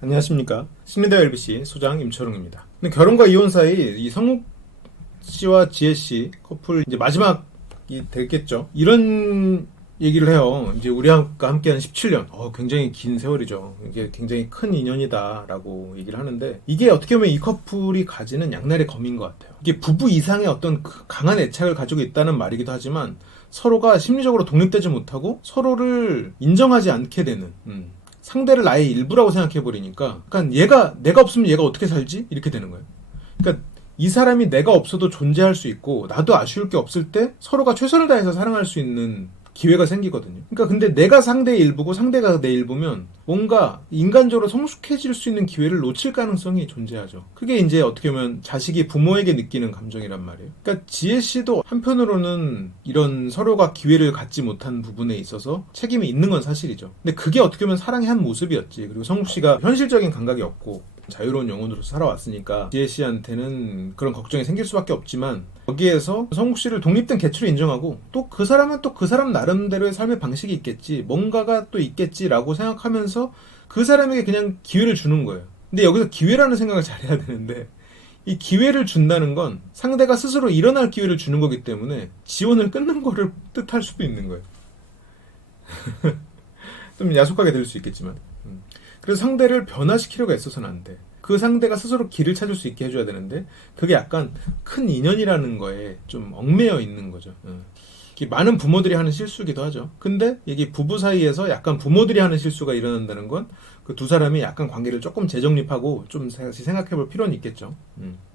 안녕하십니까. 심리대 LBC 소장 임철웅입니다. 근데 결혼과 이혼 사이 이 성욱 씨와 지혜 씨 커플 이제 마지막이 됐겠죠. 이런 얘기를 해요. 이제 우리가 함께한 17년. 굉장히 긴 세월이죠. 이게 굉장히 큰 인연이다라고 얘기를 하는데 이게 어떻게 보면 이 커플이 가지는 양날의 검인 것 같아요. 이게 부부 이상의 어떤 강한 애착을 가지고 있다는 말이기도 하지만 서로가 심리적으로 독립되지 못하고 서로를 인정하지 않게 되는 상대를 나의 일부라고 생각해버리니까 약간 내가 없으면 얘가 어떻게 살지? 이렇게 되는 거예요. 그러니까 이 사람이 내가 없어도 존재할 수 있고 나도 아쉬울 게 없을 때 서로가 최선을 다해서 사랑할 수 있는 기회가 생기거든요. 그러니까 근데 내가 상대의 일부고 상대가 내 일부면 뭔가 인간적으로 성숙해질 수 있는 기회를 놓칠 가능성이 존재하죠. 그게 이제 어떻게 보면 자식이 부모에게 느끼는 감정이란 말이에요. 그러니까 지혜 씨도 한편으로는 이런 서로가 기회를 갖지 못한 부분에 있어서 책임이 있는 건 사실이죠. 근데 그게 어떻게 보면 사랑의 한 모습이었지. 그리고 성욱 씨가 현실적인 감각이 없고 자유로운 영혼으로서 살아왔으니까 지혜 씨한테는 그런 걱정이 생길 수밖에 없지만 여기에서 성욱 씨를 독립된 개체로 인정하고 또 그 사람은 또 그 사람 나름대로의 삶의 방식이 있겠지, 뭔가가 또 있겠지라고 생각하면서 그 사람에게 그냥 기회를 주는 거예요. 근데 여기서 기회라는 생각을 잘해야 되는데 이 기회를 준다는 건 상대가 스스로 일어날 기회를 주는 거기 때문에 지원을 끊는 거를 뜻할 수도 있는 거예요. 좀 야속하게 들릴 수 있겠지만 그래서 상대를 변화시키려고 애써서는 안 돼. 그 상대가 스스로 길을 찾을 수 있게 해줘야 되는데 그게 약간 큰 인연이라는 거에 좀 얽매여 있는 거죠. 이게 많은 부모들이 하는 실수기도 하죠. 근데 이게 부부 사이에서 약간 부모들이 하는 실수가 일어난다는 건 그 두 사람이 약간 관계를 조금 재정립하고 좀 다시 생각해 볼 필요는 있겠죠.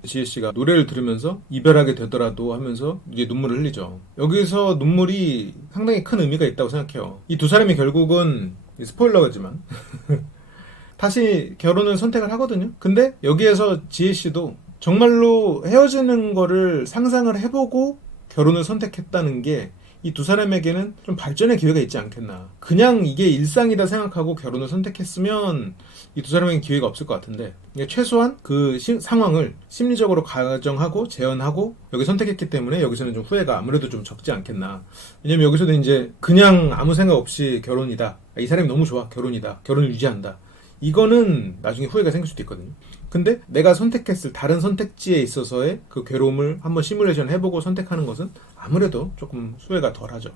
지혜 씨가 노래를 들으면서 이별하게 되더라도 하면서 이제 눈물을 흘리죠. 여기서 눈물이 상당히 큰 의미가 있다고 생각해요. 이 두 사람이 결국은 스포일러지만 다시 결혼을 선택을 하거든요. 근데 여기에서 지혜 씨도 정말로 헤어지는 거를 상상을 해보고 결혼을 선택했다는 게 이 두 사람에게는 좀 발전의 기회가 있지 않겠나. 그냥 이게 일상이다 생각하고 결혼을 선택했으면 이 두 사람에게는 기회가 없을 것 같은데 최소한 그 상황을 심리적으로 가정하고 재현하고 여기 선택했기 때문에 여기서는 좀 후회가 아무래도 좀 적지 않겠나. 왜냐면 여기서도 이제 그냥 아무 생각 없이 결혼이다, 이 사람이 너무 좋아, 결혼이다, 결혼을 유지한다, 이거는 나중에 후회가 생길 수도 있거든요. 근데 내가 선택했을 다른 선택지에 있어서의 그 괴로움을 한번 시뮬레이션 해보고 선택하는 것은 아무래도 조금 후회가 덜하죠.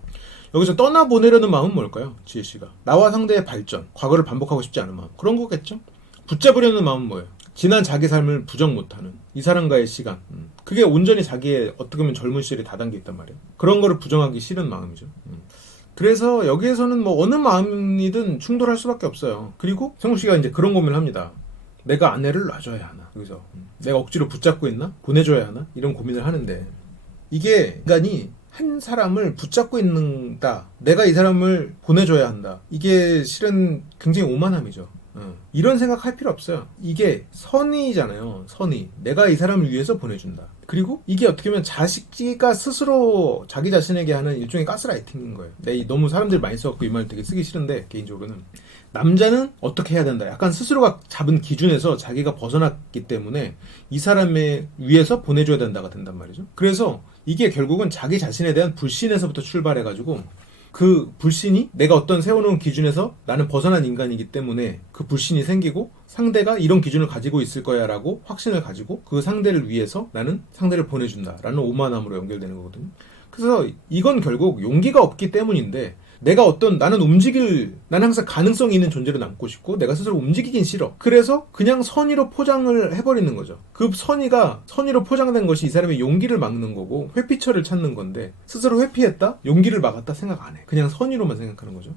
여기서 떠나보내려는 마음은 뭘까요? 지혜 씨가 나와 상대의 발전, 과거를 반복하고 싶지 않은 마음, 그런 거겠죠. 붙잡으려는 마음은 뭐예요? 지난 자기 삶을 부정 못하는 이 사람과의 시간, 그게 온전히 자기의 어떻게 보면 젊은 시절에 다 담겨 있단 말이에요. 그런 거를 부정하기 싫은 마음이죠. 그래서 여기에서는 뭐 어느 마음이든 충돌할 수밖에 없어요. 그리고 성욱 씨가 이제 그런 고민을 합니다. 내가 아내를 놔줘야 하나? 여기서 내가 억지로 붙잡고 있나? 보내줘야 하나? 이런 고민을 하는데 이게 인간이 한 사람을 붙잡고 있는다, 내가 이 사람을 보내줘야 한다, 이게 실은 굉장히 오만함이죠. 이런 생각할 필요 없어요. 이게 선의잖아요. 선의. 내가 이 사람을 위해서 보내준다. 그리고 이게 어떻게 보면 자식가 스스로 자기 자신에게 하는 일종의 가스라이팅인 거예요. 너무 사람들이 많이 써갖고 이 말 되게 쓰기 싫은데 개인적으로는 남자는 어떻게 해야 된다, 약간 스스로가 잡은 기준에서 자기가 벗어났기 때문에 이 사람에 위해서 보내줘야 된다가 된단 말이죠. 그래서 이게 결국은 자기 자신에 대한 불신에서부터 출발해가지고 그 불신이 내가 어떤 세워놓은 기준에서 나는 벗어난 인간이기 때문에 그 불신이 생기고 상대가 이런 기준을 가지고 있을 거야 라고 확신을 가지고 그 상대를 위해서 나는 상대를 보내준다 라는 오만함으로 연결되는 거거든요. 그래서 이건 결국 용기가 없기 때문인데 나는 항상 가능성이 있는 존재로 남고 싶고 내가 스스로 움직이긴 싫어. 그래서 그냥 선의로 포장을 해버리는 거죠. 그 선의로 포장된 것이 이 사람의 용기를 막는 거고 회피처를 찾는 건데 스스로 회피했다? 용기를 막았다? 생각 안 해. 그냥 선의로만 생각하는 거죠.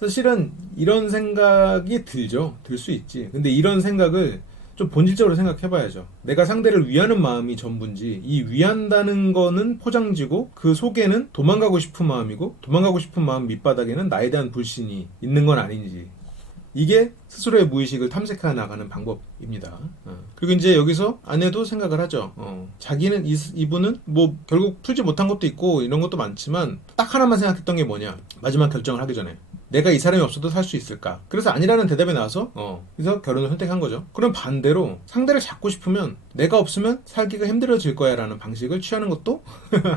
사실은 이런 생각이 들죠. 들 수 있지. 근데 이런 생각을 좀 본질적으로 생각해봐야죠. 내가 상대를 위하는 마음이 전부인지 이 위한다는 거는 포장지고 그 속에는 도망가고 싶은 마음이고 도망가고 싶은 마음 밑바닥에는 나에 대한 불신이 있는 건 아닌지, 이게 스스로의 무의식을 탐색해 나가는 방법입니다. 그리고 이제 여기서 아내도 생각을 하죠. 자기는 이분은 뭐 결국 풀지 못한 것도 있고 이런 것도 많지만 딱 하나만 생각했던 게 뭐냐, 마지막 결정을 하기 전에 내가 이 사람이 없어도 살 수 있을까? 그래서 아니라는 대답이 나와서 그래서 결혼을 선택한 거죠. 그럼 반대로 상대를 잡고 싶으면 내가 없으면 살기가 힘들어질 거야 라는 방식을 취하는 것도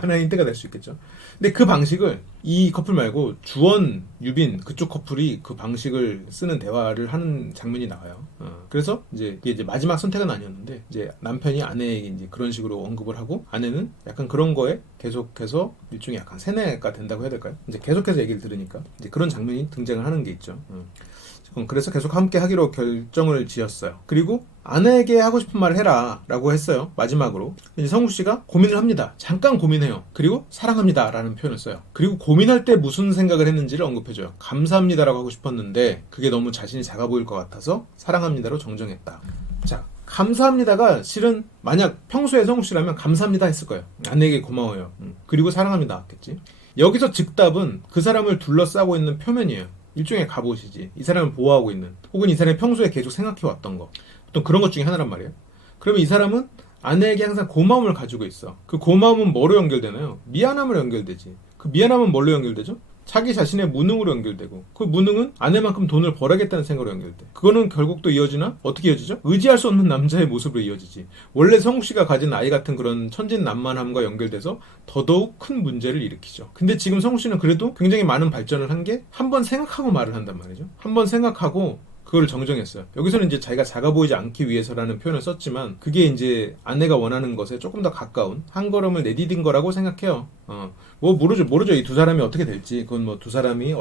하나의 힌트가 될 수 있겠죠. 근데 그 방식을 이 커플 말고 주원, 유빈 그쪽 커플이 그 방식을 쓰는 대화를 하는 장면이 나와요. 그래서 이제 이게 이제 마지막 선택은 아니었는데 이제 남편이 아내에게 이제 그런 식으로 언급을 하고 아내는 약간 그런 거에 계속해서 일종의 약간 세뇌가 된다고 해야 될까요? 이제 계속해서 얘기를 들으니까 이제 그런 장면이 등장을 하는 게 있죠. 그래서 계속 함께 하기로 결정을 지었어요. 그리고 아내에게 하고 싶은 말을 해라 라고 했어요. 마지막으로 이제 성욱 씨가 고민을 합니다. 잠깐 고민해요. 그리고 사랑합니다 라는 표현을 써요. 그리고 고민할 때 무슨 생각을 했는지를 언급해줘요. 감사합니다 라고 하고 싶었는데 그게 너무 자신이 작아 보일 것 같아서 사랑합니다로 정정했다. 자, 감사합니다가 실은 만약 평소에 성욱 씨라면 감사합니다 했을 거예요. 아내에게 고마워요. 그리고 사랑합니다 했겠지. 여기서 즉답은 그 사람을 둘러싸고 있는 표면이에요. 일종의 갑옷이지. 이 사람을 보호하고 있는, 혹은 이 사람이 평소에 계속 생각해왔던 거, 어떤 그런 것 중에 하나란 말이에요. 그러면 이 사람은 아내에게 항상 고마움을 가지고 있어. 그 고마움은 뭐로 연결되나요? 미안함으로 연결되지. 그 미안함은 뭘로 연결되죠? 자기 자신의 무능으로 연결되고, 그 무능은 아내만큼 돈을 벌어야겠다는 생각으로 연결돼. 그거는 결국 또 이어지나? 어떻게 이어지죠? 의지할 수 없는 남자의 모습으로 이어지지. 원래 성욱 씨가 가진 아이 같은 그런 천진난만함과 연결돼서 더더욱 큰 문제를 일으키죠. 근데 지금 성욱 씨는 그래도 굉장히 많은 발전을 한 게 한 번 생각하고 말을 한단 말이죠. 한 번 생각하고 그걸 정정했어요. 여기서는 이제 자기가 작아 보이지 않기 위해서라는 표현을 썼지만 그게 이제 아내가 원하는 것에 조금 더 가까운 한 걸음을 내디딘 거라고 생각해요. 뭐 모르죠. 이 두 사람이 어떻게 될지. 그건 뭐 두 사람이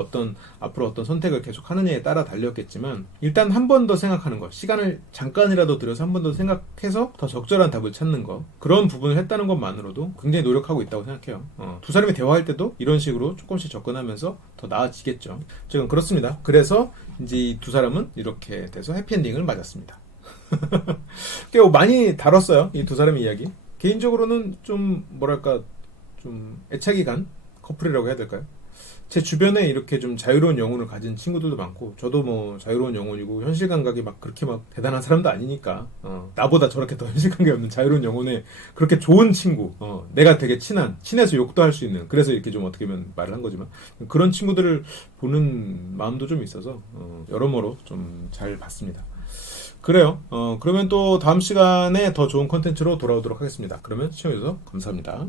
앞으로 어떤 선택을 계속 하느냐에 따라 달렸겠지만 일단 한 번 더 생각하는 거. 시간을 잠깐이라도 들여서 한 번 더 생각해서 더 적절한 답을 찾는 거. 그런 부분을 했다는 것만으로도 굉장히 노력하고 있다고 생각해요. 두 사람이 대화할 때도 이런 식으로 조금씩 접근하면서 더 나아지겠죠. 지금 그렇습니다. 그래서 이제 이 두 사람은 이렇게 돼서 해피엔딩을 맞았습니다. 꽤 많이 다뤘어요. 이 두 사람의 이야기. 개인적으로는 좀 뭐랄까 좀 애착이 간 커플이라고 해야 될까요? 제 주변에 이렇게 좀 자유로운 영혼을 가진 친구들도 많고 저도 뭐 자유로운 영혼이고 현실 감각이 막 그렇게 막 대단한 사람도 아니니까 나보다 저렇게 더 현실 감각이 없는 자유로운 영혼에 그렇게 좋은 친구 내가 되게 친해서 욕도 할 수 있는 그래서 이렇게 좀 어떻게 보면 말을 한 거지만 그런 친구들을 보는 마음도 좀 있어서 여러모로 좀 잘 봤습니다. 그래요. 그러면 또 다음 시간에 더 좋은 컨텐츠로 돌아오도록 하겠습니다. 그러면 시청해주셔서 감사합니다.